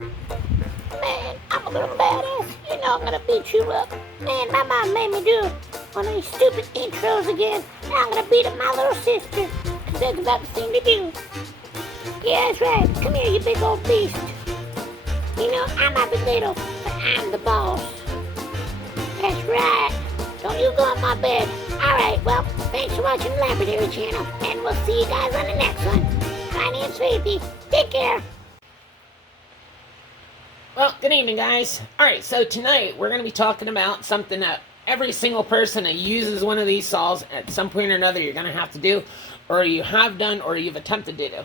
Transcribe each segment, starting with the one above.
Man, I'm a little badass. You know I'm gonna beat you up. Man, my mom made me do one of these stupid intros again. Now I'm gonna beat up my little sister. Cause that's about the thing to do. Yeah, that's right. Come here, you big old beast. You know, I might be little, but I'm the boss. That's right. Don't you go on my bed. Alright, well, thanks for watching the Lapidary channel. And we'll see you guys on the next one. My name's Faithy. Take care. Well, good evening, guys. Alright, so tonight we're going to be talking about something that every single person that uses one of these saws at some point or another you're going to have to do, or you have done, or you've attempted to do,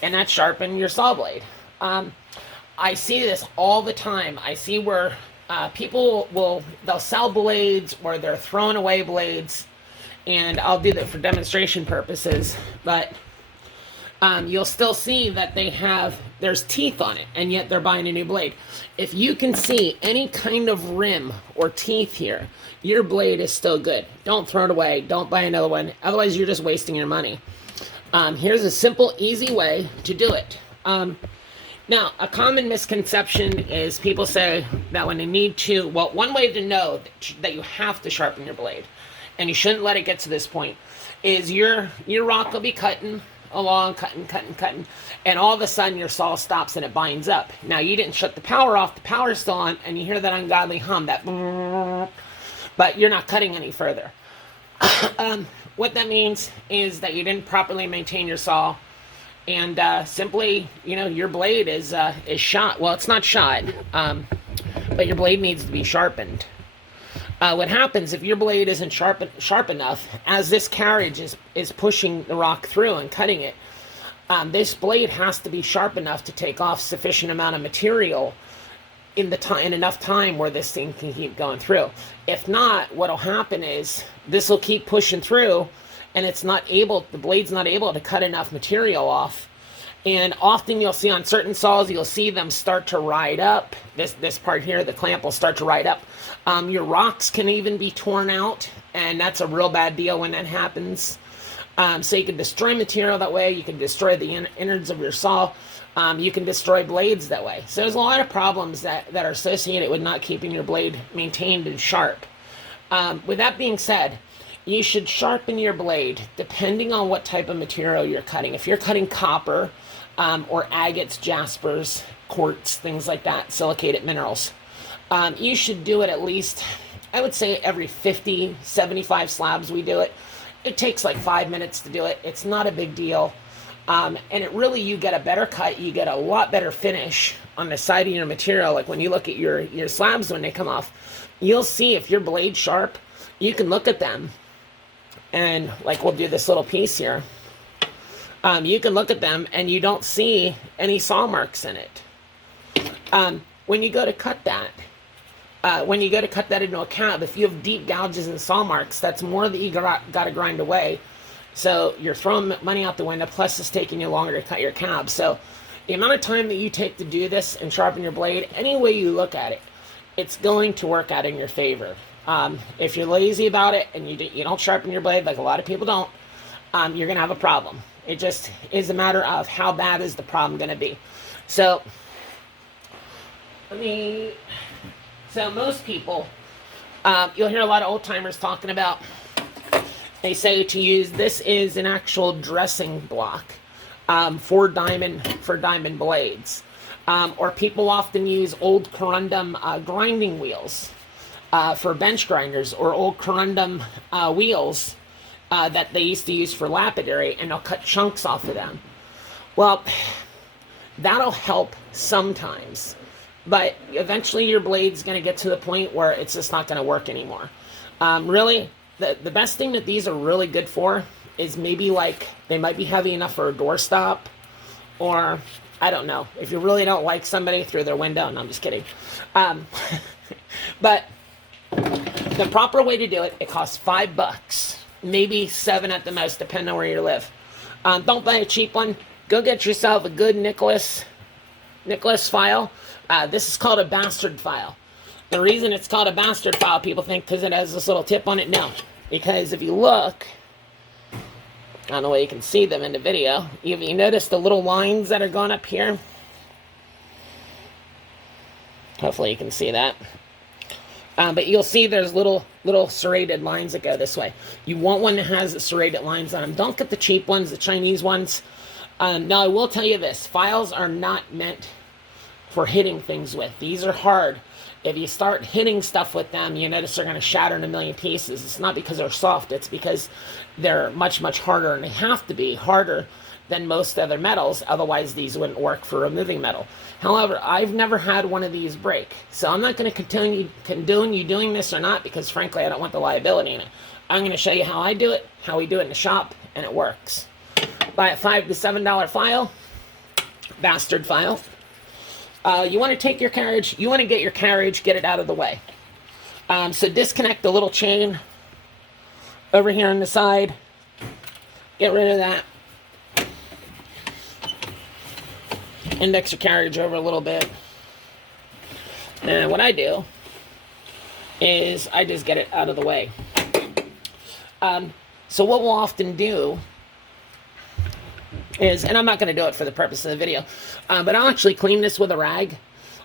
and that's sharpen your saw blade. I see this all the time. I see where they'll sell blades or they're throwing away blades, and I'll do that for demonstration purposes, but you'll still see that there's teeth on it, and yet they're buying a new blade. If you can see any kind of rim or teeth here, your blade is still good. Don't throw it away. Don't buy another one. Otherwise, you're just wasting your money. Here's a simple, easy way to do it. Now, a common misconception is people say that when they need to, well, one way to know that you have to sharpen your blade, and you shouldn't let it get to this point, is your rock will be cutting along, cutting, and all of a sudden your saw stops and it binds up. Now, you didn't shut the power off, the power's still on, and you hear that ungodly hum, but you're not cutting any further. What that means is that you didn't properly maintain your saw, and simply, your blade is shot. Well, it's not shot, but your blade needs to be sharpened. What happens if your blade isn't sharp enough, as this carriage is pushing the rock through and cutting it, this blade has to be sharp enough to take off sufficient amount of material in enough time where this thing can keep going through. If not, what'll happen is this will keep pushing through, and the blade's not able to cut enough material off. And often you'll see on certain saws, you'll see them start to ride up. This part here, the clamp will start to ride up. Your rocks can even be torn out, and that's a real bad deal when that happens. So you can destroy material that way. You can destroy the innards of your saw. You can destroy blades that way. So there's a lot of problems that are associated with not keeping your blade maintained and sharp. With that being said, you should sharpen your blade depending on what type of material you're cutting. If you're cutting copper, or agates, jaspers, quartz, things like that, silicated minerals, you should do it at least, I would say, every 50, 75 slabs we do it. It takes like 5 minutes to do it. It's not a big deal. And you get a better cut. You get a lot better finish on the side of your material. Like when you look at your slabs when they come off, you'll see if your blade's sharp, you can look at them. And like we'll do this little piece here. You can look at them and you don't see any saw marks in it. When you go to cut that, into a cab, if you have deep gouges and saw marks, that's more that you got to grind away. So you're throwing money out the window, plus it's taking you longer to cut your cab. So the amount of time that you take to do this and sharpen your blade, any way you look at it, it's going to work out in your favor. If you're lazy about it and you don't sharpen your blade, like a lot of people don't, you're going to have a problem. It just is a matter of how bad is the problem going to be. So most people, you'll hear a lot of old timers talking about, they say to use, this is an actual dressing block for diamond blades. Or people often use old corundum grinding wheels for bench grinders, or old corundum wheels that they used to use for lapidary, and they'll cut chunks off of them. Well, that'll help sometimes, but eventually your blade's going to get to the point where it's just not going to work anymore. Really, the best thing that these are really good for is maybe like they might be heavy enough for a doorstop, or I don't know, if you really don't like somebody through their window. No, I'm just kidding. But the proper way to do it, it costs $5, maybe $7 at the most, depending on where you live. Don't buy a cheap one. Go get yourself a good Nicholas file. This is called a bastard file. The reason it's called a bastard file, people think because it has this little tip on it. No, because if you look, I don't know why you can see them in the video. If you notice the little lines that are going up here, Hopefully you can see that. But you'll see there's little serrated lines that go this way. You want one that has the serrated lines on them. Don't get the cheap ones, the Chinese ones. Now, I will tell you this. Files are not meant for hitting things with. These are hard. If you start hitting stuff with them, you notice they're going to shatter in a million pieces. It's not because they're soft. It's because they're much, much harder, and they have to be harder than most other metals. Otherwise, these wouldn't work for removing metal. However, I've never had one of these break. So I'm not going to condone you doing this or not, because frankly, I don't want the liability in it. I'm going to show you how I do it, how we do it in the shop, and it works. Buy a $5 to $7 file, bastard file. You want to take your carriage, you want to get your carriage, get it out of the way. So disconnect the little chain over here on the side. Get rid of that. Index your carriage over a little bit. And what I do is I just get it out of the way. So what we'll often do is, and I'm not going to do it for the purpose of the video, but I'll actually clean this with a rag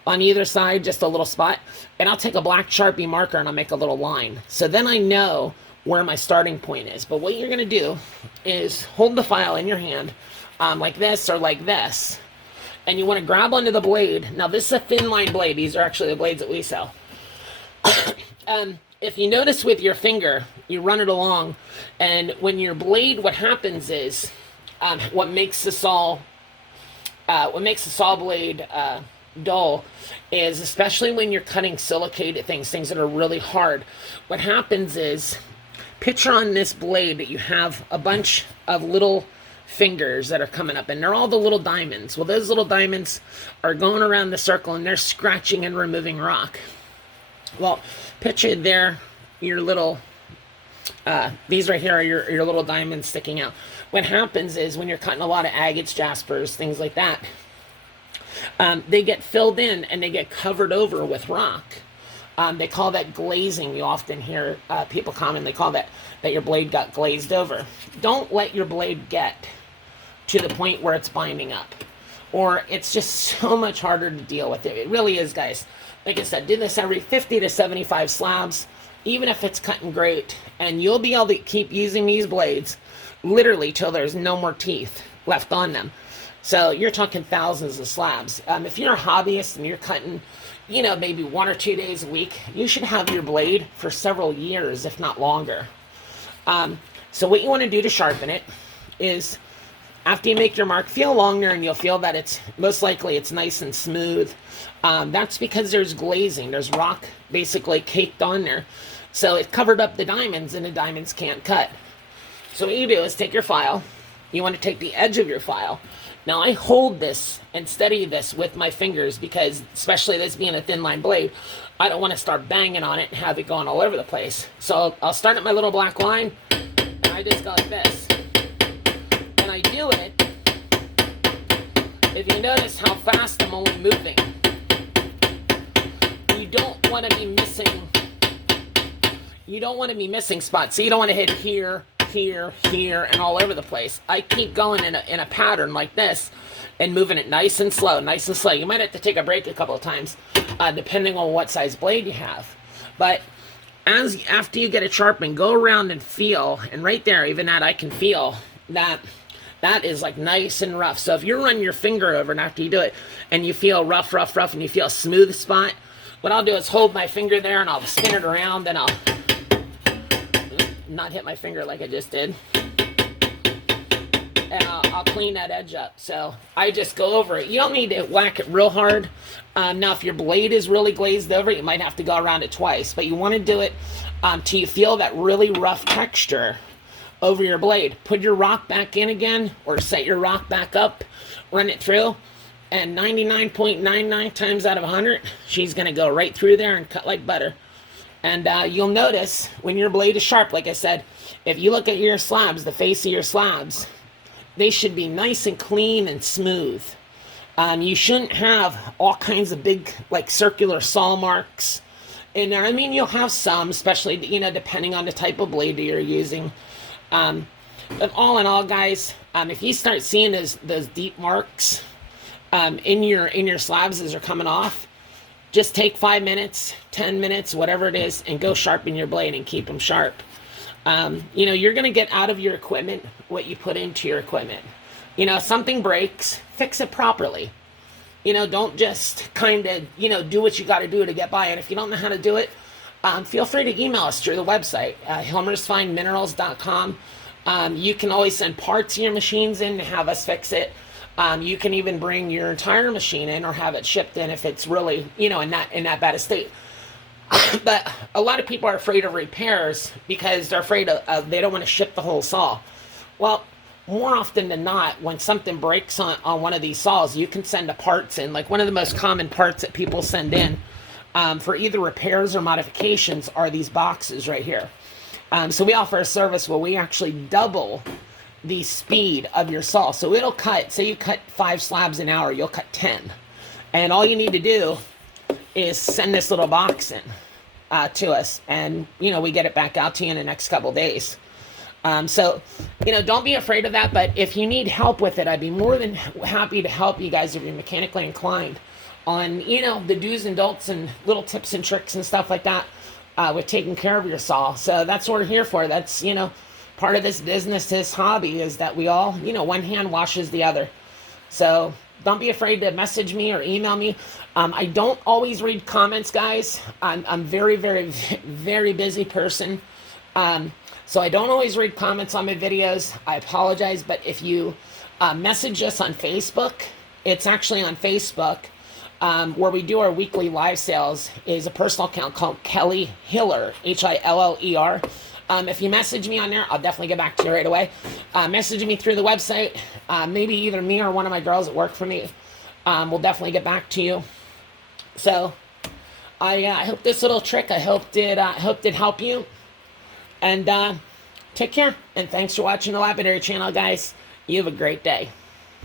on either side, just a little spot, and I'll take a black Sharpie marker and I'll make a little line. So then I know where my starting point is. But what you're going to do is hold the file in your hand like this or like this, and you want to grab onto the blade. Now this is a thin line blade. These are actually the blades that we sell. If you notice with your finger, you run it along, and when your blade, what happens is, what makes the saw blade dull is, especially when you're cutting silicated things that are really hard, what happens is, picture on this blade that you have a bunch of little fingers that are coming up, and they're all the little diamonds. Well, those little diamonds are going around the circle, and they're scratching and removing rock. Well, picture there, your little, these right here are your little diamonds sticking out. What happens is when you're cutting a lot of agates, jaspers, things like that, they get filled in and they get covered over with rock. They call that glazing. You often hear people commonly call that your blade got glazed over. Don't let your blade get to the point where it's binding up, or it's just so much harder to deal with it. It really is, guys. Like I said, do this every 50 to 75 slabs, even if it's cutting great, and you'll be able to keep using these blades literally till there's no more teeth left on them. So you're talking thousands of slabs. If you're a hobbyist and you're cutting, maybe 1 or 2 days a week, you should have your blade for several years, if not longer. So what you want to do to sharpen it is, after you make your mark, feel along there, and you'll feel that it's most likely it's nice and smooth. That's because there's glazing. There's rock basically caked on there. So it covered up the diamonds, and the diamonds can't cut. So what you do is take your file. You want to take the edge of your file. Now I hold this and steady this with my fingers, because especially this being a thin line blade, I don't want to start banging on it and have it going all over the place. So I'll start at my little black line, and I just go like this. And I do it, if you notice how fast I'm only moving, you don't want to be missing spots. So you don't want to hit here, here, here, and all over the place. I keep going in a pattern like this and moving it nice and slow, nice and slow. You might have to take a break a couple of times, depending on what size blade you have. But after you get it sharpened, go around and feel, and right there, even that I can feel that is like nice and rough. So if you run your finger over and after you do it, and you feel rough, and you feel a smooth spot, what I'll do is hold my finger there, and I'll spin it around, and I'll not hit my finger like I just did, and I'll clean that edge up. So I just go over it. You don't need to whack it real hard. Now if your blade is really glazed over, you might have to go around it twice, but you want to do it till you feel that really rough texture over your blade. Put your rock back in again, or set your rock back up, run it through, and 99.99 times out of 100, she's going to go right through there and cut like butter. And you'll notice when your blade is sharp, like I said, if you look at your slabs, the face of your slabs, they should be nice and clean and smooth. You shouldn't have all kinds of big, like, circular saw marks in there. I mean, you'll have some, especially, depending on the type of blade that you're using. But all in all, guys, if you start seeing those deep marks in your slabs as they're coming off, just take 5 minutes, 10 minutes, whatever it is, and go sharpen your blade and keep them sharp. You're going to get out of your equipment what you put into your equipment. If something breaks, fix it properly. Don't just kind of, do what you got to do to get by. And if you don't know how to do it, feel free to email us through the website, hilmersfineminerals.com. You can always send parts of your machines in to have us fix it. You can even bring your entire machine in or have it shipped in if it's really, in that bad a state. But a lot of people are afraid of repairs because they're afraid of they don't want to ship the whole saw. Well, more often than not, when something breaks on one of these saws, you can send the parts in. Like one of the most common parts that people send in for either repairs or modifications are these boxes right here. So we offer a service where we actually double the speed of your saw. So it'll cut, say you cut 5 slabs an hour, you'll cut 10. And all you need to do is send this little box in to us. And, we get it back out to you in the next couple days. So, don't be afraid of that. But if you need help with it, I'd be more than happy to help you guys if you're mechanically inclined on, the do's and don'ts and little tips and tricks and stuff like that with taking care of your saw. So that's what we're here for. That's, part of this business, this hobby is that we all, one hand washes the other. So don't be afraid to message me or email me. I don't always read comments, guys. I'm very, very, very busy person. So I don't always read comments on my videos. I apologize, but if you message us on Facebook, it's actually on Facebook where we do our weekly live sales is a personal account called Kelly Hiller, Hiller. If you message me on there, I'll definitely get back to you right away. Message me through the website. Maybe either me or one of my girls that work for me will definitely get back to you. So I hope this little trick, I hope did help you. And take care. And thanks for watching the Lapidary channel, guys. You have a great day.